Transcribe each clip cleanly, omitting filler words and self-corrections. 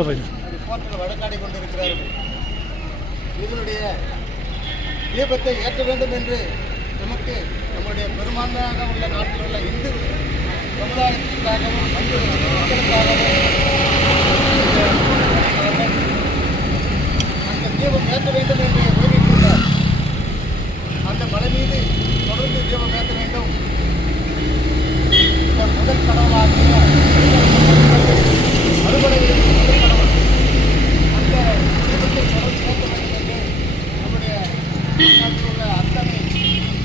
போர்ட்டில் வழக்காடி கொண்டிருக்கிறார்கள். இதனுடைய தீபத்தை ஏற்ற வேண்டும் என்று நமக்கு நம்முடைய பெரும்பான்மையாக உள்ள நாட்டில் உள்ள இந்து சமுதாயத்திற்காகவும் மக்களுக்காகவும் அந்த தீபம் ஏற்ற வேண்டும் என்று கோரிட்டுள்ளார். அந்த மலை மீது தொடர்ந்து தீபம் ஏற்ற வேண்டும். இந்த முதல் கடவுளாகிய அறுபடைகளின் முதல் கடவுள் அந்த தீபத்தை தொடர்ந்து ஏற்ற வேண்டும் என்று நம்முடைய நாட்டில் உள்ள அத்தனை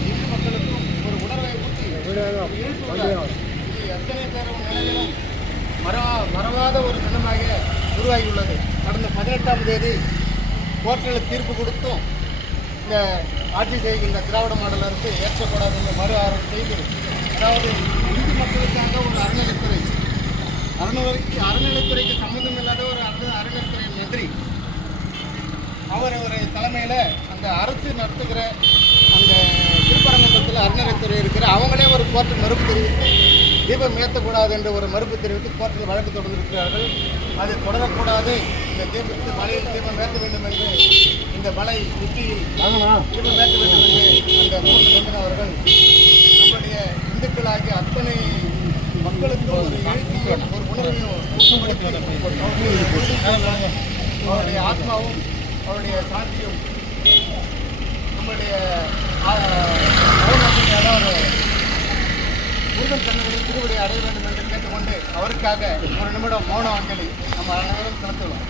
இந்து மக்களுக்கும் ஒரு உணர்வை ஊட்டி எழுப்பியுள்ளார். இது எத்தனை பேரும் நிலையிலும் மறவாத ஒரு தினமாக உருவாகியுள்ளது. கடந்த 18ஆம் தேதி கோர்ட்டில் தீர்ப்பு கொடுத்தும் இந்த ஆட்சி செய்கின்ற திராவிட மாடல் அரசு ஏற்கக்கூடாது என்று மறு ஆர்வம் செய்து, அதாவது இந்து மக்களுக்காக ஒரு அறநிலைத்துறைக்கு சம்பந்தம் இல்லாத ஒரு அறநிலைத்துறை மந்திரி அவர் ஒரு தலைமையில் அந்த அரசு நடத்துகிற அந்த திருப்பரங்குன்றத்தில் அறநிலைத்துறை இருக்கிற அவங்களே ஒரு கோர்ட்டு மறுப்பு தெரிவித்து தீபம் ஏற்றக்கூடாது என்று ஒரு மறுப்பு தெரிவித்து கோர்ட்டில் வழக்கு தொடர்ந்திருக்கிறார்கள். அது தொடரக்கூடாது, இந்த தீபத்தில் மலையில் தீபம் ஏற்ற வேண்டும் என்று இந்த மலை உச்சியில் தீபம் ஏற்ற வேண்டும் என்று அந்த மூன்று தொண்டர் அவர்கள் நம்முடைய இந்துக்களாகிய அத்தனை மக்களுக்கும் ஒரு எழுச்சியும் ஒரு உணர்வையும் அவருடைய ஆத்மாவும் அவருடைய சாந்தியும் நம்முடைய ஒரு முருகன் தன்மையை திருவடி அடைய வேண்டும் என்று கேட்டுக்கொண்டு அவருக்காக ஒரு நிமிடம் மௌன அஞ்சலி நம்ம அனைவரும் செலுத்துவோம்.